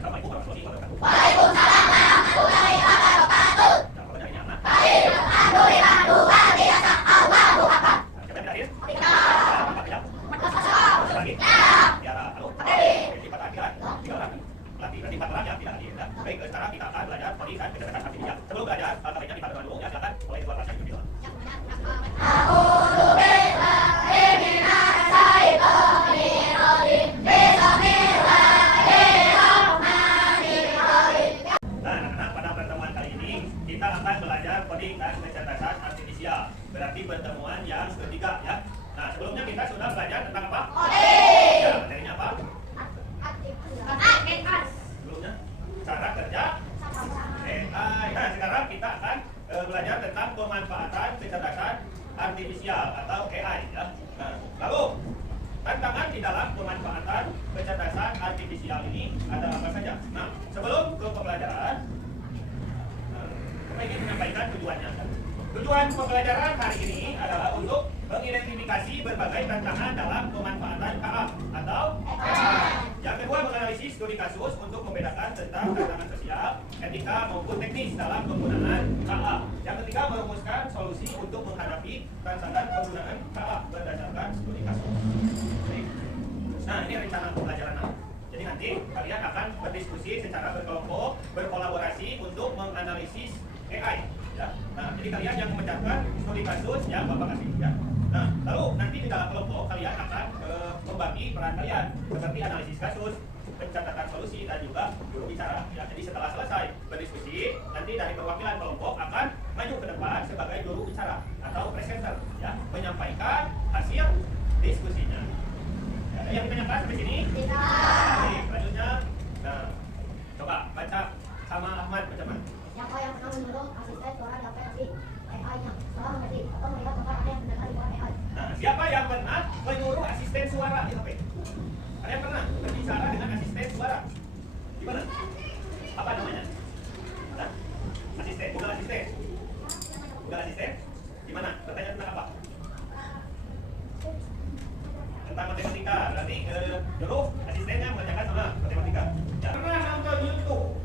Assalamualaikum warahmatullahi wabarakatuh. Waalaikumsalam warahmatullahi wabarakatuh. Nah, kalau dari anak. Baik, alhamdulillah luar biasa. Allahu Akbar. Siapa yang terakhir? Kita. Apa ya? Lagi. Ya. Tiara, halo. Oke. Oke, 4 orang, 3 orang. Berarti 4 orang ya, tidak hadir ya. Baik, sekarang kita akan belajar coding dan kecerdasan artifisial. Sebelum belajar, baiknya dipandu dulu ya, silakan mulai dua kelasnya dulu. A'udzu billahi minasy syaithanir rajim. Bismillahirrahmanirrahim. Nah, anak-anak, pada pertemuan kali ini kita akan belajar coding dan kecerdasan artifisial. Berarti pertemuan yang ketiga ya. Nah, sebelumnya kita sudah belajar tentang apa? Coding. Ya, materinya apa? Artifisial. Sebelumnya cara kerja AI. Nah, sekarang kita akan belajar tentang pemanfaatan kecerdasan artifisial atau AI ya. Nah, lalu tantangan di dalam pemanfaatan kecerdasan artifisial ini ada apa saja? Nah, sebelum ke pembelajaran, saya ingin menyampaikan tujuannya. Tujuan pembelajaran hari ini adalah untuk mengidentifikasi berbagai tantangan dalam pemanfaatan KA atau AI. Yang kedua, menganalisis studi kasus untuk membedakan tentang tantangan sosial, etika maupun teknis dalam penggunaan KA. Yang ketiga, merumuskan solusi untuk menghadapi tantangan penggunaan KA berdasarkan studi kasus. Nah, ini rencana pembelajaran. Jadi nanti kalian akan berdiskusi secara berkelompok, berkolaborasi untuk menganalisis AI. Ya. Nah, jadi kalian yang memecahkan studi kasus ya Bapak kasih ya. Nah, lalu nanti di dalam kelompok kalian akan membagi peran kalian seperti analisis kasus, pencatatan solusi dan juga juru bicara. Ya, jadi setelah selesai berdiskusi, nanti dari perwakilan kelompok akan maju ke depan sebagai juru bicara atau presenter ya, menyampaikan hasil diskusinya. Ya, ada yang ditanyakan sampai sini? Kita. Baik, selanjutnya. Nah, coba baca sama Ahmad bagaimana? Siapa yang pernah menyuruh asisten suara dapat si AI-nya setelah mengerti atau melihat tempat ada yang mendengar suara AI? Nah, siapa yang pernah menyuruh asisten suara di HP? Ada yang pernah berbicara dengan asisten suara? Gimana? Apa namanya? Hah? Asisten, Google Asisten. Google Asisten? Gimana? Bertanya tentang apa? Tentang matematika. Berarti nyuruh asistennya mengerjakan sama matematika. Ya, pernah nonton YouTube?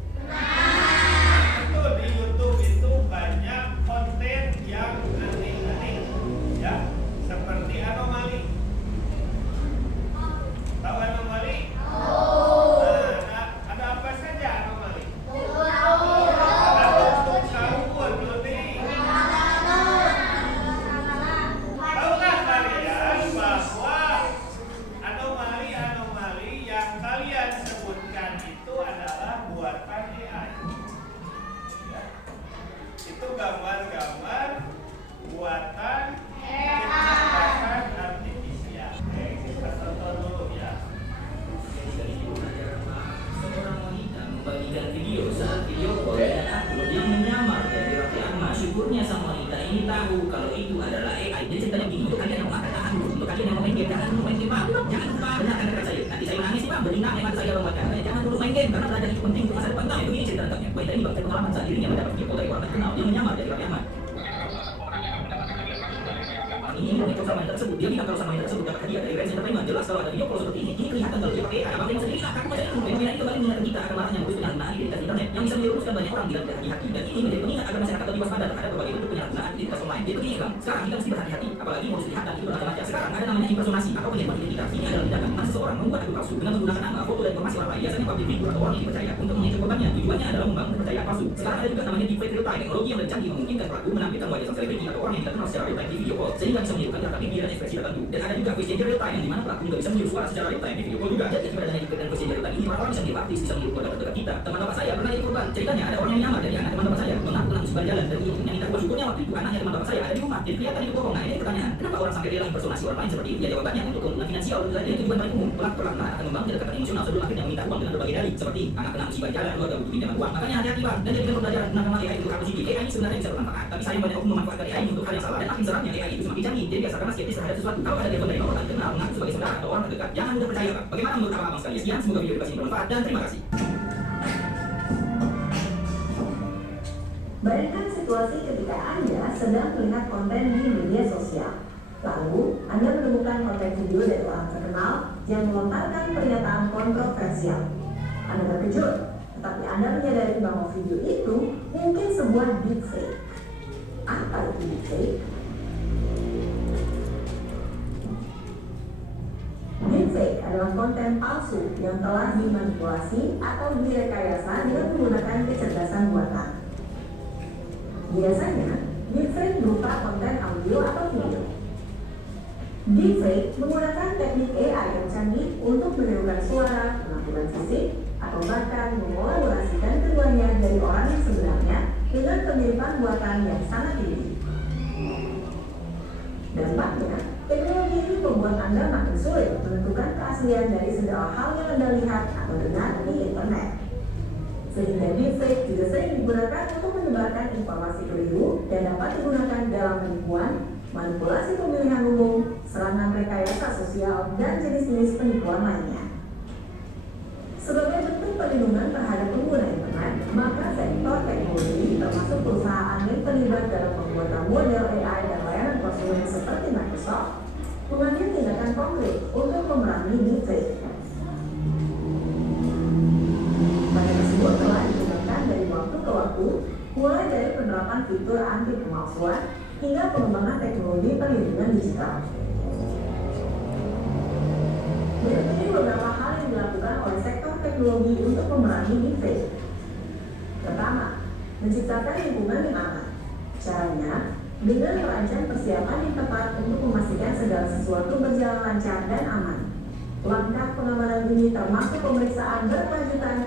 Betul, di YouTube itu banyak konten yang aneh-aneh ya, seperti anomali. Tahu anomali? Nah, ada apa saja anomali? Ada bentuk sahur, lebih. Tahukah kalian bahwa anomali-anomali yang kalian sebutkan itu adalah buatan AI? Itu gambar-gambar buatan kecerdasan artifisial. Oke, kita tonton dulu ya. Seorang wanita membagikan video saat video call dengan akun yang menyamar dari Raffi Ahmad. Syukurnya sang wanita ini tahu kalau itu adalah AI. Jadi ceritanya begini, untuk kalian yang makan tahan dulu, untuk kalian yang mau main game jangan dulu main game pak, jangan lupa dengarkan kata saya. Nanti saya menangis nih pak, berlina memang saya membuatkan. Jangan dulu main game karena belajar itu penting untuk masa depan. Nah, itu ini cerita lengkapnya. Wanita ini bakal pengalaman saat dirinya mendapat video call dari orang terkenal yang menyamar dari Raffi Ahmad. Ini monitor sama yang tersebut, dia bilang kalau sama yang tersebut dapat hadiah dari Rens Entertainment. Jelas kalau ada video call seperti ini kelihatan kalau dia pakai AI. Abang sendiri lah, kamu baca dulu. Fenomena ini kembali mengingatkan kita akan marahnya modus penyalahgunaan identitas internet yang bisa menjerumuskan banyak orang bila tidak hati-hati. Dan ini menjadi pengingat agar masyarakat lebih waspada terhadap berbagai bentuk penyalahgunaan identitas online. Jadi begini bang, sekarang kita mesti berhati-hati. Apalagi modus kejahatan itu bermacam-macam. Sekarang ada namanya impersonasi atau penyelundupan identitas. Ini adalah tindakan di mana seseorang membuat akun palsu dengan menggunakan nama, foto dan informasi orang lain. Biasanya publik figur atau orang yang dipercaya untuk mengincar korbannya. Tujuannya adalah membangun kepercayaan palsu. Sekarang ada juga namanya deepfake real time, teknologi yang canggih memungkinkan pelaku menampilkan wajah sang selebriti atau orang yang tidak kenal secara real time di video call sehingga bisa menirukan gerak pipi dan ekspresi tertentu. Dan ada juga voice changer real time yang dimana pelaku juga bisa meniru suara secara real time di video call juga. Jadi akibat adanya deepfake dan voice changer real time ini, para orang bisa meniru artis, bisa meniru keluarga terdekat kita. Teman bapak saya pernah jadi korban. Ceritanya ada orang yang menyamar dari anak teman bapak saya, mengaku telah sebar jalan dan ingin menyanyi takut. Syukurnya waktu itu anaknya teman bapak saya ada di rumah. Jadi kelihatan itu bohong. Nah, ini pertanyaan, kenapa orang sampai rela impersonasi orang lain seperti itu? Ya jawabannya untuk keuntungan finansial. Dan itu tujuan paling umum. Pelaku perlahan akan membangun kedekatan emosional sebelum akhirnya meminta uang dengan berbagai dalih seperti anak kena musibah jalan, keluarga butuh pinjaman uang. Makanya hati-hati bang. Dan jadikan pembelajaran tentang AI untuk apa sih? AI ini sebenarnya bisa bermanfaat, tapi sayang banyak oknum memanfaatkan AI untuk hal yang salah. Dan makin seratnya AI itu semakin canggih. Jadi biasa karena skeptis terhadap sesuatu. Kalau ada telepon dari orang tak kenal mengaku sebagai saudara atau orang terdekat, jangan mudah percaya bang. Bagaimana menurut abang sekalian? Sekian, semoga video edukasi ini bermanfaat dan terima kasih. Bayangkan situasi ketika Anda sedang melihat konten di media sosial. Lalu, Anda menemukan konten video dari orang terkenal yang melontarkan pernyataan kontroversial. Anda terkejut, tetapi Anda menyadari bahwa video itu mungkin sebuah deepfake. Apa itu deepfake? Deepfake adalah konten palsu yang telah dimanipulasi atau direkayasa dengan menggunakan kecerdasan buatan. Biasanya, deepfake berupa konten audio atau video. Deepfake menggunakan teknik AI yang canggih untuk menirukan suara, penampilan fisik, atau bahkan mengolaborasikan keduanya dari orang yang sebenarnya dengan kemiripan buatan yang sangat tinggi. Dampaknya, teknologi ini membuat Anda makin sulit menentukan keaslian dari segala hal yang Anda lihat atau dengar di internet. Sehingga deepfake juga sering digunakan untuk menyebarkan informasi keliru dan dapat digunakan dalam penipuan, manipulasi pemilihan umum, serangan rekayasa sosial, dan jenis-jenis penipuan lainnya. Sebagai bentuk perlindungan terhadap pengguna internet, maka sektor teknologi termasuk perusahaan yang terlibat dalam pembuatan model AI dan layanan konsumen seperti Microsoft mengambil tindakan konkret untuk memerangi deepfake. Pada tersebut telah dikembangkan dari waktu ke waktu, mulai dari penerapan fitur anti pemalsuan hingga pengembangan teknologi perlindungan digital. Berikut ini beberapa hal yang dilakukan oleh sektor teknologi untuk memerangi deepfake. Pertama, menciptakan lingkungan yang aman. Caranya, dengan merancang persiapan yang tepat untuk memastikan segala sesuatu berjalan lancar dan aman. Langkah pengamanan ini termasuk pemeriksaan berkelanjutan,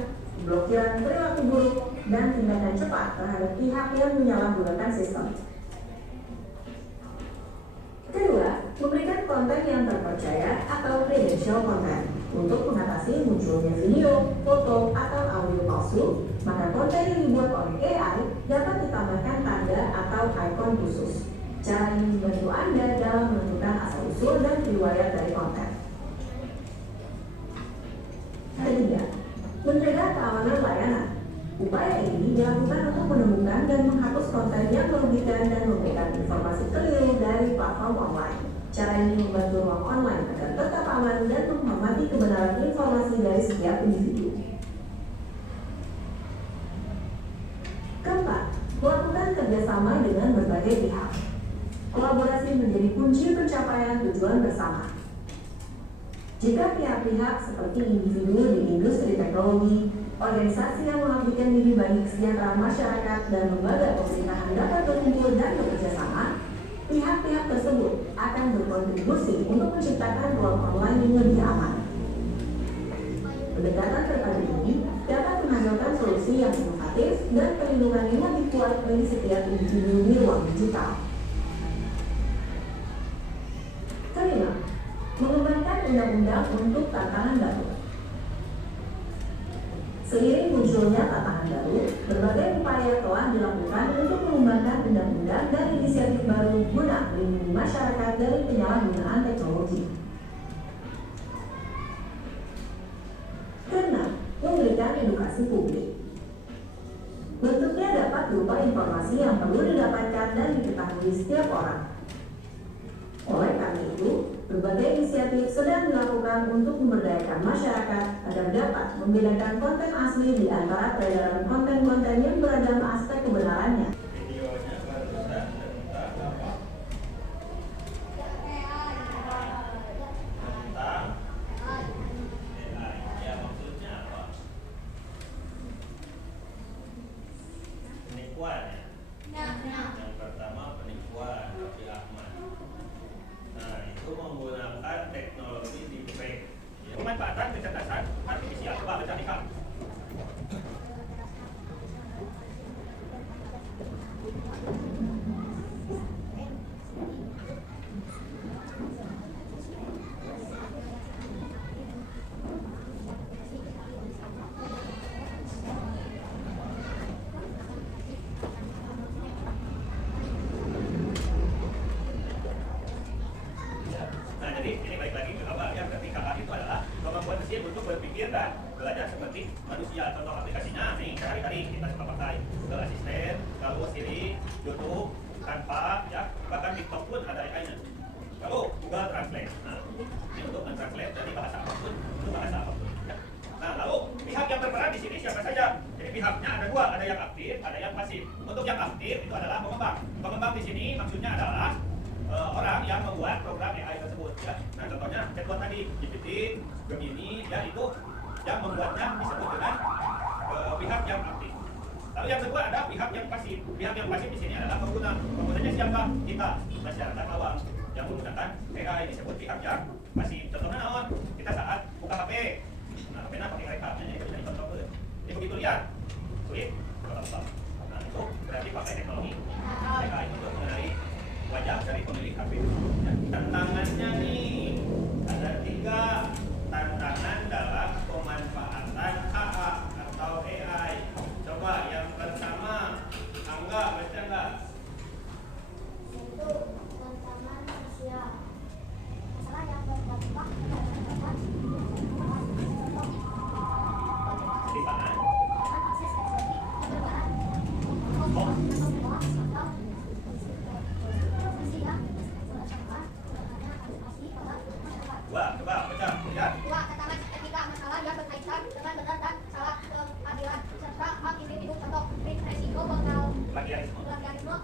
blokiran perilaku buruk, dan tindakan cepat terhadap pihak yang menyalahgunakan sistem. Kedua, memberikan konten yang terpercaya atau credential content. Untuk mengatasi munculnya video, foto, atau audio palsu, maka konten yang dibuat oleh AI dapat ditambahkan tanda atau ikon khusus. Cara ini membantu Anda dalam menentukan asal-usul dan riwayat dari konten. Ketiga, menjaga keamanan layanan. Upaya ini dilakukan untuk menemukan dan menghapus konten yang merugikan dan memberikan informasi keliru dari platform online. Cara ini membantu ruang online agar tetap aman dan menghormati kebenaran informasi dari setiap individu. Keempat, melakukan kerjasama dengan berbagai pihak. Kolaborasi menjadi kunci pencapaian tujuan bersama. Jika pihak-pihak seperti individu di industri teknologi, organisasi yang mengabdikan diri bagi kesejahteraan masyarakat, dan lembaga pemerintahan dapat berkumpul dan bekerja sama, pihak-pihak tersebut akan berkontribusi untuk menciptakan ruang online yang lebih aman. Pendekatan terpadu ini dapat menghasilkan solusi yang inovatif dan perlindungan yang lebih kuat bagi setiap individu di ruang digital. Kelima, mengembangkan undang-undang untuk tantangan baru. Seiring munculnya tantangan baru, berbagai upaya telah dilakukan untuk mengembangkan undang-undang dan inisiatif baru guna melindungi masyarakat dari penyalahgunaan teknologi. Keenam, memberikan edukasi publik. Bentuknya dapat berupa informasi yang perlu didapatkan dan diketahui setiap orang. Oleh karena itu, berbagai inisiatif sedang dilakukan untuk memberdayakan masyarakat agar dapat membedakan konten asli di antara peredaran konten-konten yang beragam aspek kebenarannya. Videonya barusan tentang apa? Tentang AI. Ya, maksudnya apa? Penipuan ya. Yang pertama penipuan, Raffi Ahmad. Nah, itu menggunakan teknologi deepfake. Pemanfaatan kecerdasan artifisial. Coba baca di hal. Nah, jadi ini baik lagi ke apa yang ketika itu adalah kemampuan mesin untuk berpikir dan belajar seperti manusia. Contoh aplikasinya nih, sehari-hari kita suka pakai Google Assistant, lalu Siri, YouTube, Canva, ya, bahkan TikTok pun ada AI-nya. Lalu Google Translate. Nah, ini untuk mentranslate dari bahasa apapun ke bahasa apapun. Ya. Nah, lalu pihak yang sini maksudnya adalah orang yang membuat program AI tersebut ya. Nah, contohnya chatbot tadi GPT, Gemini ya, itu yang membuatnya disebut dengan pihak yang aktif. Lalu yang kedua ada pihak yang pasif. Pihak yang pasif di sini adalah pengguna. Penggunanya siapa? Kita, masyarakat awam yang menggunakan AI disebut pihak yang pasif. Contohnya naon? Kita saat buka HP. Nah, HP-nya pakai rekamnya itu jadi contoh. Jadi begitu lihat. Klik, apa? Nah, itu berarti pakai teknologi AI untuk mengenali wajah dari pemilik HP. Nah, tantangannya nih ada 3 tantangan dalam pemanfaatan AA atau AI. Coba yang pertama, Angga baca nggak? Yaitu tantangan sosial. Masalah yang berdampak terhadap Di tangan. akses teknologi yang berbahan hoax atau informasi yang berdasarkan terhadap aplikasi pada masyarakat. Wah, coba baca. Lihat. Dua, tantangan etika masalah yang berkaitan dengan benar dan salah keadilan serta hak individu atau risiko Plagiarisme. plagiarisme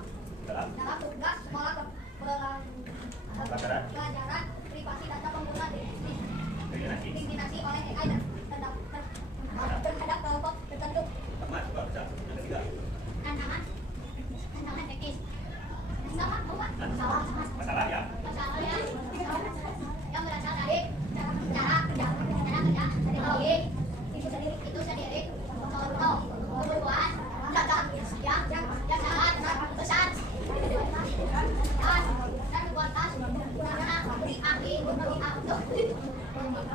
Dalam dalam tugas sekolah Pelajaran. pelajaran privasi data pengguna kriminasi. diskriminasi oleh AI dan terhadap kelompok tertentu. Sama, coba baca. Yang ketiga. Tantangan teknis. Salah, salah, Masalah ya. masalah yang berasal dari cara kerja teknologi itu sendiri contoh kebutuhan data yang sangat besar dan kualitas karena ahli untuk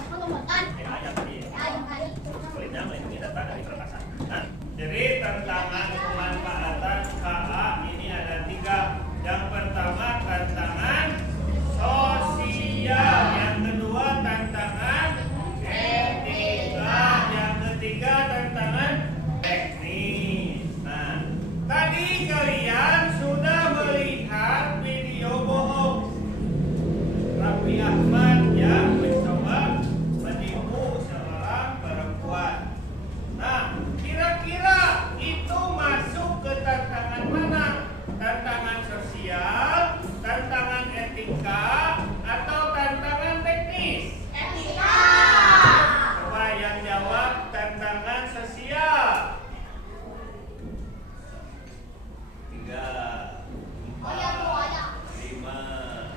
mengembangkan AI yang tadi. yang tadi. Sulitnya melindungi data dari peretasan. Nah, jadi tantangan pemanfaatan KA ini ada 3. Yang pertama tantangan sosial, yang kedua tantangan etika, yang ketiga tantangan teknis. Nah, tadi kalian sudah melihat video bohong Raffi Ahmad yang mencoba menipu seorang perempuan. Nah, kira-kira itu masuk ke tantangan mana? Tantangan sosial, tantangan etika, atau tantangan teknis? Etika. Coba yang jawab tantangan sosial. 3, Oh ya, 2 aja. 5,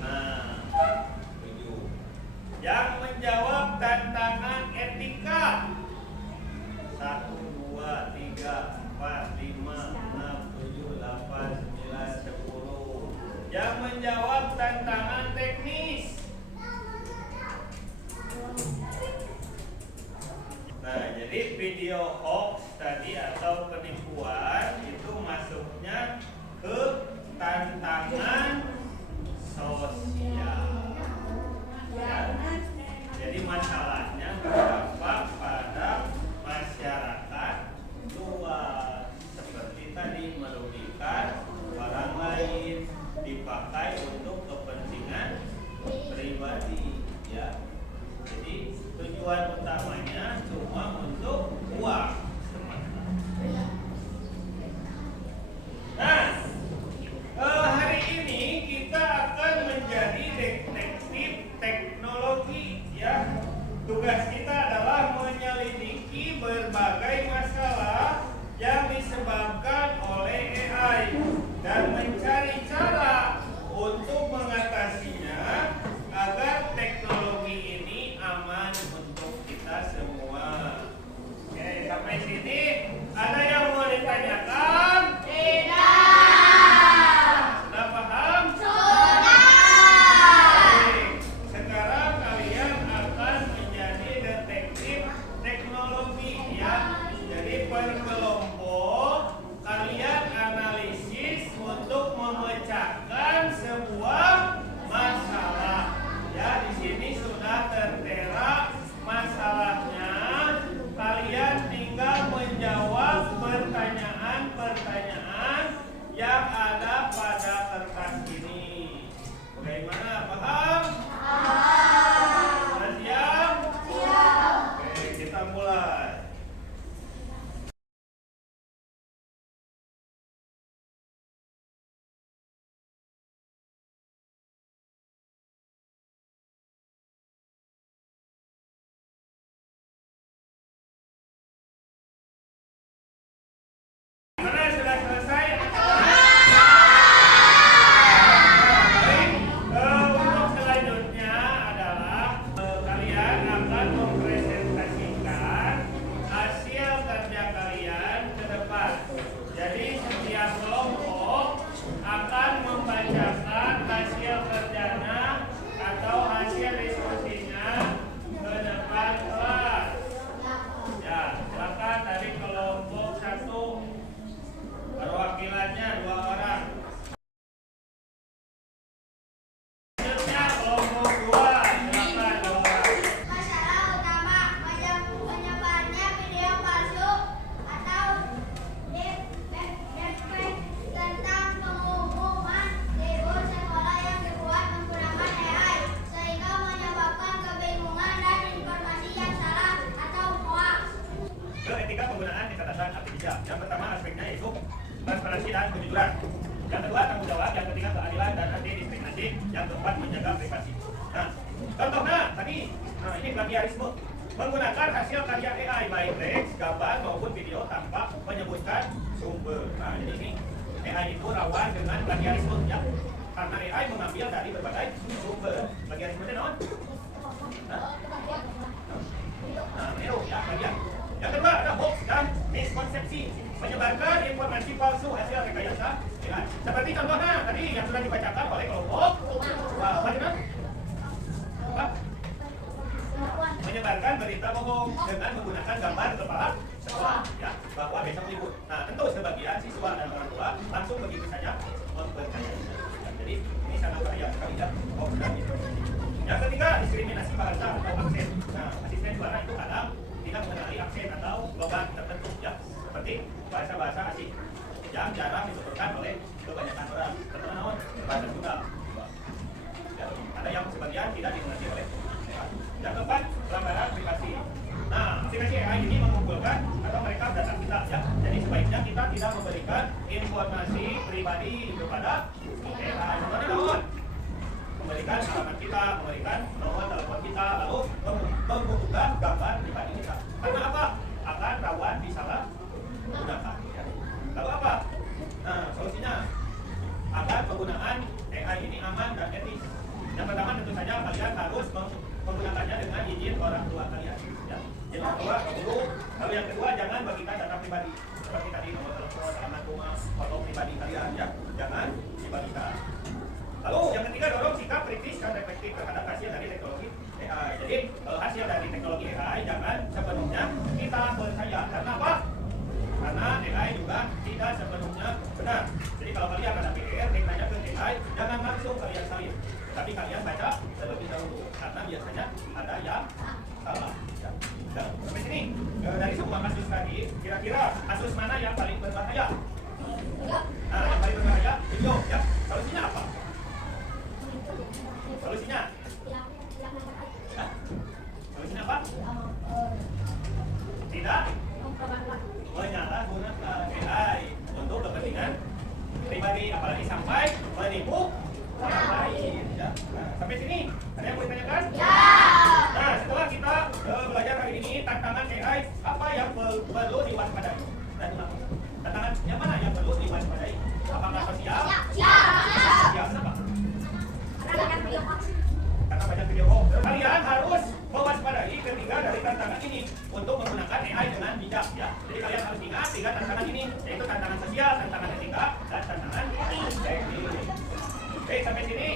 6, 7. Yang menjawab tantangan etika 1, 2, 3, 4, 5, 6, 7, 8, 9, 10. Yang menjawab tantangan teknis. Nah, jadi video hoax tadi atau penipuan itu masuknya ke tantangan sosial. Ya. Jadi masalahnya berdampak pada masyarakat luas, seperti tadi merugikan orang lain, dipakai untuk kepentingan pribadi, ya. Jadi tujuan utamanya cuma untuk uang semata. Nah, hari ini kita akan menjadi detektif teknologi, ya. Tugas kita adalah menyelidiki berbagai masalah yang disebabkan oleh AI dan mencari cara untuk mengatasinya agar teknologi ini aman untuk kita semua. Oke, sampai sini ada yang mau ditanyakan? Tidak. Sudah paham? Sudah. Oke, sekarang kalian akan menjadi detektif teknologi, ya. Jadi per kelompok kalian analisis untuk memecahkan sebuah masalah. Ya, di sini sudah tertera masalahnya. Kalian tinggal menjawab pertanyaan-pertanyaan yang ada pada kertas ini. Bagaimana? Paham? Sudah siap? Oke, kita mulai. transparansi dan kejujuran. Yang kedua, tanggung jawab. Yang ketiga, keadilan dan anti diskriminasi. Yang keempat, menjaga privasi. Nah, contohnya tadi, ini plagiarisme. Menggunakan hasil karya AI baik teks, gambar maupun video tanpa menyebutkan sumber. Nah, jadi ini AI itu rawan dengan plagiarisme ya. Karena AI mengambil dari berbagai sumber. Plagiarisme itu non? Nah, meniru ya, bagian. Yang kedua ada hoax dan miskonsepsi, menyebarkan informasi palsu hasil rekayasa AI. Seperti contohnya tadi yang sudah dibacakan oleh kelompok bagaimana? Menyebarkan berita bohong dengan menggunakan gambar kepala sekolah ya, bahwa besok libur. Nah, tentu sebagian siswa dan orang tua langsung begitu saja mempercayainya. Jadi ini sangat bahaya sekali ya. Hoax dan miskonsepsi. Yang ketiga, diskriminasi bahasa atau aksen. Nah, asisten suara itu kadang tidak mengenali aksen atau logat tertentu ya, seperti bahasa-bahasa asing yang jarang dituturkan oleh kebanyakan orang. Contohnya naon? Bahasa Sunda. Ya, ada yang sebagian tidak dimengerti oleh. Yang keempat, pelanggaran privasi. Nah, aplikasi AI ini mengumpulkan atau merekam data kita ya. Jadi sebaiknya kita tidak memberikan informasi pribadi kepada AI. Contohnya naon? Memberikan alamat kita, memberikan nomor telepon kita, lalu mengunggah gambar pribadi kita. Karena apa? Akan rawan disalah gunakan. Ya. Lalu apa? Nah, solusinya agar penggunaan AI ini aman dan etis. Yang pertama tentu saja kalian harus menggunakannya dengan izin orang tua kalian. Ya. Izin orang tua, guru. Lalu yang kedua, jangan bagikan data pribadi seperti tadi nomor telepon, alamat rumah, foto pribadi kalian. Ya, jangan dibagikan. Lalu yang ketiga, dorong sikap kritis dan reflektif terhadap hasil dari teknologi AI. Jadi hasil dari teknologi AI jangan sepenuhnya kita percaya. Karena apa? Karena AI juga tidak sepenuhnya benar. Jadi kalau kalian ada PR, tanya ke AI, jangan langsung kalian salin. Tapi kalian baca terlebih dahulu. Karena biasanya ada yang salah. Ya. Dan sampai sini, dari semua kasus tadi, kira-kira kasus mana yang paling berbahaya? Nah, yang paling berbahaya, video. Ya. Solusinya apa? Solusinya? Hah? Solusinya apa? Tidak menyalahgunakan AI untuk kepentingan pribadi, apalagi sampai menipu orang lain. Ya. Nah, sampai sini ada yang mau ditanyakan? Ya. Nah, setelah kita belajar hari ini tantangan AI, apa yang perlu diwaspadai? Dan tantangan yang mana yang perlu diwaspadai? Apakah sosial? Sosial apa? Karena banyak video hoax. Kalian harus mewaspadai ketiga dari tantangan ini untuk menggunakan AI dengan bijak ya. Jadi kalian harus ingat tiga tantangan ini, yaitu tantangan sosial, tantangan etika, dan tantangan teknis. Oke, sampai sini.